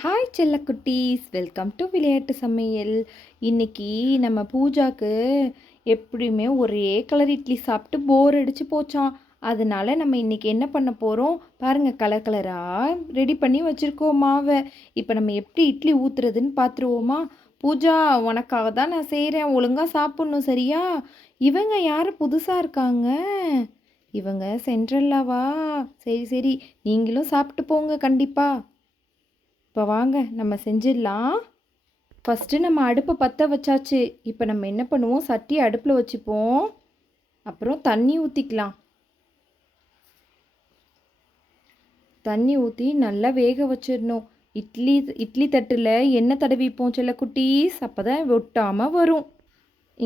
Hi செல்லக்குட்டீஸ், welcome to விளையாட்டு சமையல். இன்னைக்கு நம்ம பூஜாக்கு எப்படியுமே ஒரே கலர் இட்லி சாப்பிட்டு போர் அடிச்சு போச்சான். அதனால நம்ம இன்னைக்கு என்ன பண்ண போகிறோம் பாருங்கள், கலர் கலராக ரெடி பண்ணி வச்சுருக்கோம் மாவை. இப்போ நம்ம எப்படி இட்லி ஊற்றுறதுன்னு பார்த்துருவோமா? பூஜா, உனக்காக தான் நான் செய்கிறேன், ஒழுங்காக சாப்பிட்ணும் சரியா? இவங்க யார் புதுசாக இருக்காங்க? இவங்க சென்ட்ரல்லாவா? சரி சரி, நீங்களும் சாப்பிட்டு போங்க கண்டிப்பாக. இப்போ வாங்க நம்ம செஞ்சிடலாம். ஃபஸ்ட்டு நம்ம அடுப்பை பற்ற வச்சாச்சு. இப்போ நம்ம என்ன பண்ணுவோம், சட்டி அடுப்பில் வச்சுப்போம். அப்புறம் தண்ணி ஊற்றிக்கலாம். தண்ணி ஊற்றி நல்லா வேக வச்சிடணும். இட்லி தட்டில் எண்ணெய் தடவிப்போம் செல்லக்குட்டீஸ், அப்போ தான் ஒட்டாமல் வரும்.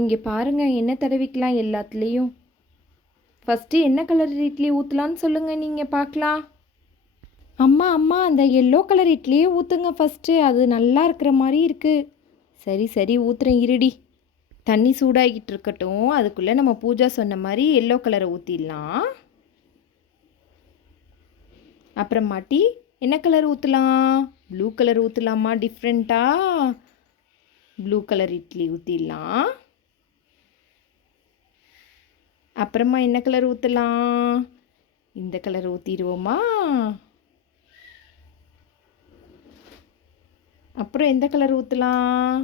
இங்கே பாருங்கள், எண்ணெய் தடவிக்கலாம் எல்லாத்துலேயும். ஃபஸ்ட்டு என்ன கலர் இட்லி ஊற்றலான்னு சொல்லுங்கள், நீங்கள் பார்க்கலாம். அம்மா அம்மா, அந்த எல்லோ கலர் இட்லியே ஊற்றுங்க ஃபஸ்ட்டு, அது நல்லா இருக்கிற மாதிரி இருக்குது. சரி சரி, ஊற்றுறேன் இருடி. தண்ணி சூடாகிட்டு இருக்கட்டும், அதுக்குள்ளே நம்ம பூஜா சொன்ன மாதிரி எல்லோ கலரை ஊற்றிடலாம். அப்புறமாட்டி என்ன கலர் ஊற்றலாம்? ப்ளூ கலர் ஊற்றலாமா? டிஃப்ரெண்ட்டாக ப்ளூ கலர் இட்லி ஊற்றிடலாம். அப்புறமா என்ன கலர் ஊற்றலாம்? இந்த கலர் ஊற்றிடுவோமா? அப்புறம் எந்த கலர் ஊற்றலாம்?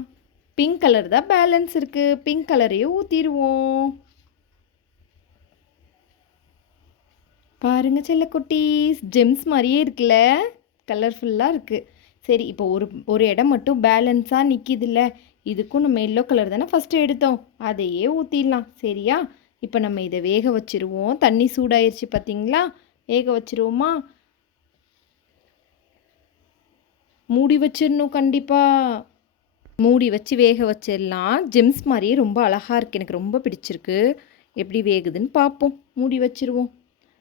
பிங்க் கலர் தான் பேலன்ஸ் இருக்குது, பிங்க் கலரையும் ஊற்றிடுவோம். பாருங்கள் செல்லக்குட்டீஸ், ஜெம்ஸ் மாதிரியே இருக்குல்ல, கலர்ஃபுல்லாக இருக்குது. சரி, இப்போ ஒரு இடம் மட்டும் பேலன்ஸாக நிற்கிதுல்ல, இதுக்கும் நம்ம எல்லோ கலர் தானே ஃபஸ்ட்டு எடுத்தோம், அதையே ஊற்றிடலாம் சரியா? இப்போ நம்ம இதை வேக வச்சுருவோம். தண்ணி சூடாயிருச்சு பார்த்தீங்களா? வேக வச்சுருவோமா? மூடி வச்சிடணும் கண்டிப்பாக. மூடி வச்சு வேக வச்சிடலாம். ஜெம்ஸ் மாதிரியே ரொம்ப அழகாக இருக்குது, எனக்கு ரொம்ப பிடிச்சிருக்கு. எப்படி வேகுதுன்னு பார்ப்போம். மூடி வச்சுருவோம்.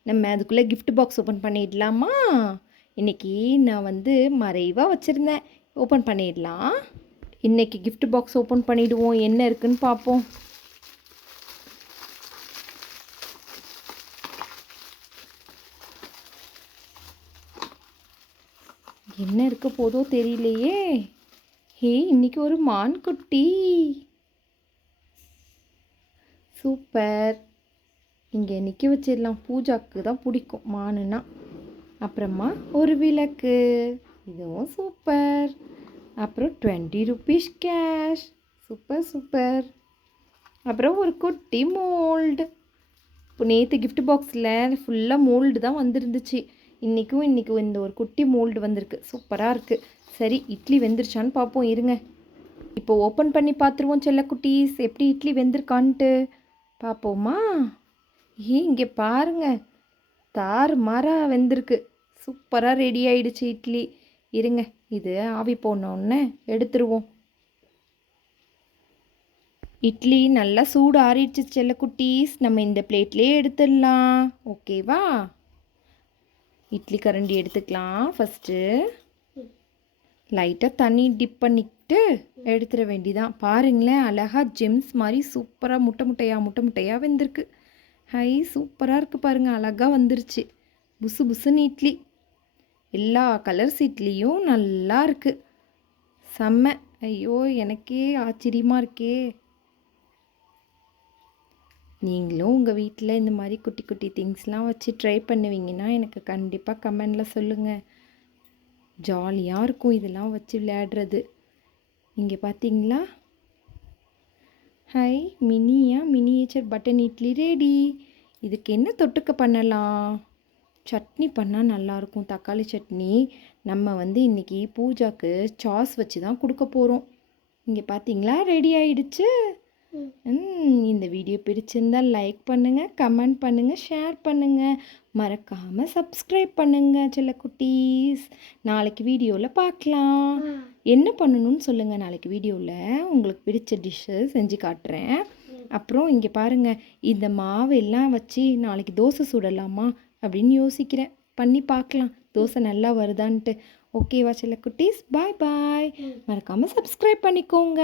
நம்ம அதுக்குள்ளே கிஃப்ட் பாக்ஸ் ஓப்பன் பண்ணிடலாமா? இன்றைக்கி நான் மறைவாக வச்சுருந்தேன், ஓப்பன் பண்ணிடலாம். இன்றைக்கி கிஃப்ட் பாக்ஸ் ஓப்பன் பண்ணிவிடுவோம், என்ன இருக்குதுன்னு பார்ப்போம். என்ன இருக்க போதோ தெரியலையே. ஹே, இன்னைக்கு ஒரு மான் குட்டி, சூப்பர். இங்கே நிற்க வச்சிடலாம், பூஜாக்கு தான் பிடிக்கும் மானுன்னா. அப்புறமா ஒரு விளக்கு, இதுவும் சூப்பர். அப்புறம் 20 rupees கேஷ், சூப்பர் சூப்பர். அப்புறம் ஒரு குட்டி மோல்டு. இப்போ நேற்று கிஃப்ட் பாக்ஸில் ஃபுல்லாக மோல்டு தான் வந்துருந்துச்சு, இன்றைக்கும் இந்த ஒரு குட்டி மோல்டு வந்திருக்கு, சூப்பராக இருக்குது. சரி, இட்லி வெந்துருச்சான்னு பார்ப்போம் இருங்க. இப்போ ஓப்பன் பண்ணி பார்த்துருவோம் செல்லக்குட்டீஸ், எப்படி இட்லி வெந்திருக்கான்ட்டு பார்ப்போமா? இங்கே பாருங்கள், தாறுமாறாக வெந்திருக்கு, சூப்பராக ரெடி ஆகிடுச்சு இட்லி. இருங்க, இது ஆவி போனோடனே எடுத்துருவோம். இட்லி நல்லா சூடு ஆறிடுச்சு செல்லக்குட்டீஸ், நம்ம இந்த பிளேட்லேயே எடுத்துடலாம் ஓகேவா? இட்லி கரண்டி எடுத்துக்கலாம். ஃபஸ்ட்டு லைட்டாக தண்ணி டிப் பண்ணிக்கிட்டு எடுத்துட வேண்டிதான். பாருங்களேன், அழகாக ஜெம்ஸ் மாதிரி சூப்பராக முட்டை முட்டையாக வெந்திருக்கு. ஹை, சூப்பராக இருக்குது பாருங்கள், அழகாக வந்துருச்சு. புசு புசுன்னு இட்லி, எல்லா கலர்ஸ் இட்லியும் நல்லா இருக்குது, செம்ம. ஐயோ, எனக்கே ஆச்சரியமாக இருக்கே. நீங்களும் உங்கள் வீட்டில் இந்த மாதிரி குட்டி குட்டி திங்ஸ்லாம் வச்சு ட்ரை பண்ணுவீங்கன்னா எனக்கு கண்டிப்பாக கமெண்டில் சொல்லுங்கள். ஜாலியாக இருக்கும் இதெல்லாம் வச்சு விளையாடுறது. இங்கே பார்த்தீங்களா? High, miniature button idli ready. இதுக்கு என்ன தொட்டுக்க பண்ணலாம்? சட்னி பண்ணால் நல்லாயிருக்கும், தக்காளி சட்னி. நம்ம இன்றைக்கி பூஜாக்கு சாஸ் வச்சு தான் கொடுக்க போகிறோம். இங்கே பார்த்தீங்களா, ரெடி ஆயிடுச்சு. இந்த வீடியோ பிடிச்சிருந்தால் லைக் பண்ணுங்கள், கமெண்ட் பண்ணுங்கள், ஷேர் பண்ணுங்கள், மறக்காமல் சப்ஸ்கிரைப் பண்ணுங்கள் செல்லக்குட்டீஸ். நாளைக்கு வீடியோவில் பார்க்கலாம். என்ன பண்ணணும்னு சொல்லுங்கள், நாளைக்கு வீடியோவில் உங்களுக்கு பிடிச்ச டிஷ்ஷு செஞ்சு காட்டுறேன். அப்புறம் இங்கே பாருங்கள், இந்த மாவெல்லாம் வச்சு நாளைக்கு தோசை சுடலாமா அப்படின்னு யோசிக்கிறேன். பண்ணி பார்க்கலாம், தோசை நல்லா வருதான்ட்டு. ஓகேவா செல்லக்குட்டீஸ்? பாய் பாய். மறக்காமல் சப்ஸ்கிரைப் பண்ணிக்கோங்க.